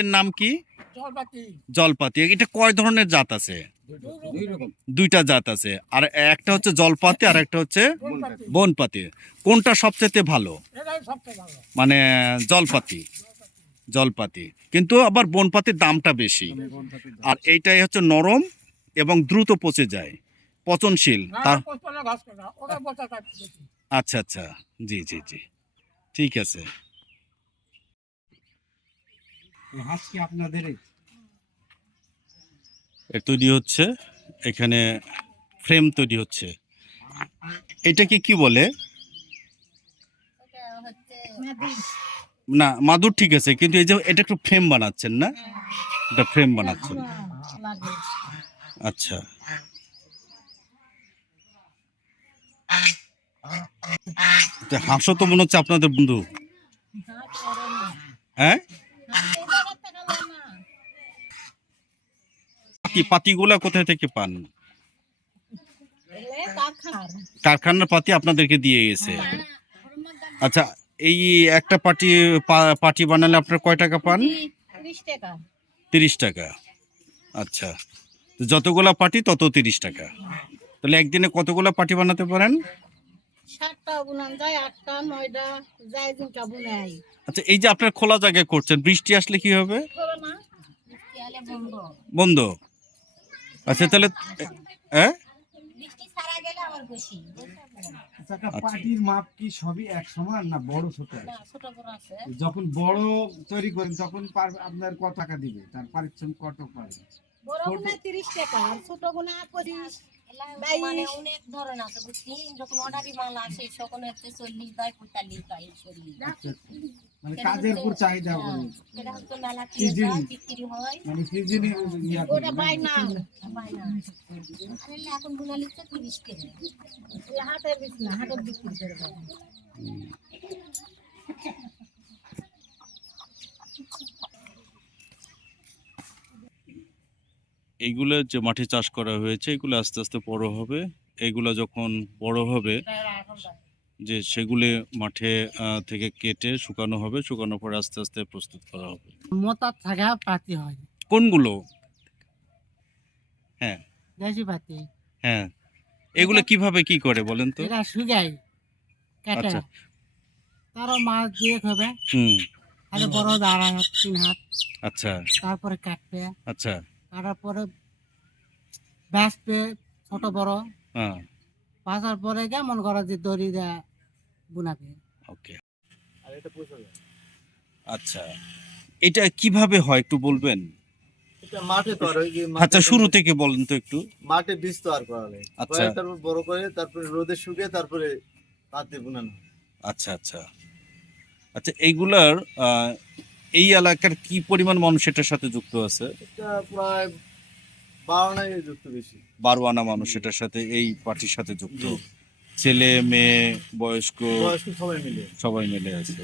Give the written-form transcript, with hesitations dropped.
জাতের নাম কি? জলপাতি। এটা কয় ধরনের জাত আছে? দুইটা জাত আছে, আর একটা হচ্ছে জলপাতি আর একটা হচ্ছে বনপাতি। কোনটা সবচেয়ে ভালো? মানে জলপাতি। জলপাতি, কিন্তু আবার বনপাতির দামটা বেশি। আর এইটাই হচ্ছে নরম এবং দ্রুত পচে যায়, পচনশীল। আচ্ছা আচ্ছা, জি জি জি, ঠিক আছে। হাঁস কি আপনাদের তৈরি হচ্ছে এখানে, ফ্রেম তৈরি হচ্ছে। এটাকে কি বলে? না, মাদুর ঠিক আছে, কিন্তু এই যে এটা একটু ফ্রেম বানাচ্ছেন না? এটা ফ্রেম বানাচ্ছেন, আচ্ছা। হাঁসও তো মনে হচ্ছে আপনাদের বন্ধু, হ্যাঁ? পাতিগুলা কোথায় থেকে পান? কারখানার পাতি আপনাদেরকে দিয়ে গেছে। আচ্ছা, এই একটা পাটি বানালে আপনার কয় টাকা পান? 30 টাকা। আচ্ছা, যতগুলা পাটি তত 30 টাকা। তাহলে একদিনে কতগুলা পাটি বানাতে পারেন? 7টা বুনান যায়, 8টা 9টা যায়, 2টা বুনাই। আচ্ছা, এই যে আপনার খোলা জায়গায় করছেন, বৃষ্টি আসলে কি হবে? বন্ধ। আচ্ছা, তাহলে হ্যাঁ, পাটির মাপ কি সবই এক সমান না বড় ছোট? যখন বড় তৈরি করেন তখন আপনার কত টাকা দিবে, তার পারিশ্রমিক কত পাবে? বড় গুনা 30 টাকা আর ছোট গুনা 25। মানে অনেক ধরন আছে বুঝছি, যখন অর্ডারি মাল আসে তখন হচ্ছে 40 বাই 45 বাই 40। মানে কাজের উপর চাহিদা করে এটা হচ্ছে মেলা কিনে বিক্রি হয়, মানে সিজনে ওটা বাই না আরে এখন বুনালি তো 30 টাকা। এই হাটের বিক্রি না, হাটের বিক্রি করে দেয়। এইগুলো যে মাঠে চাষ করা হয়েছে, এগুলো আস্তে আস্তে বড় হবে। এগুলো যখন বড় হবে, যে সেগুলো মাঠে থেকে কেটে শুকানো হবে, শুকানোর পরে আস্তে আস্তে প্রস্তুত করা হবে। মোটা থাকা পাতি হয়। কোনগুলো? হ্যাঁ, দেশি পাতি। হ্যাঁ, এগুলো কিভাবে কি করে বলেন তো? এটা শুকাই কাটা, আচ্ছা, তারও মাছ দিয়ে হবে। আরে বড় 2.5 হাত 3 হাত। আচ্ছা, তারপরে কাটবে। আচ্ছা, কাটার পরে বাঁচবে ছোট বড়। হ্যাঁ, বাঁচার পরে কেমন করা যে দড়ি দেয়া বুনাবে। ওকে। আচ্ছা, এটা কিভাবে হয় একটু বলবেন? এটা মাঠে তো আর ওই যে আচ্ছা, শুরু থেকে বলেন তো একটু। মাঠে বীজ তৈরি করা হয়, আচ্ছা, তারপর বড় করে, তারপরে রোদে শুকিয়ে তারপরে পাতে বুনানো হয়। আচ্ছা, আচ্ছা, আচ্ছা। এইগুলার এই এলাকার কি পরিমাণ মানুষ এটার সাথে যুক্ত আছে? এটা প্রায় 12 যুক্ত বেশি। 12 আনা মানুষ এটার সাথে, এই পার্টির সাথে যুক্ত। ছেলে মেয়ে বয়স্ক বয়স্ক সবাই মিলে সবাই মিলে আছে।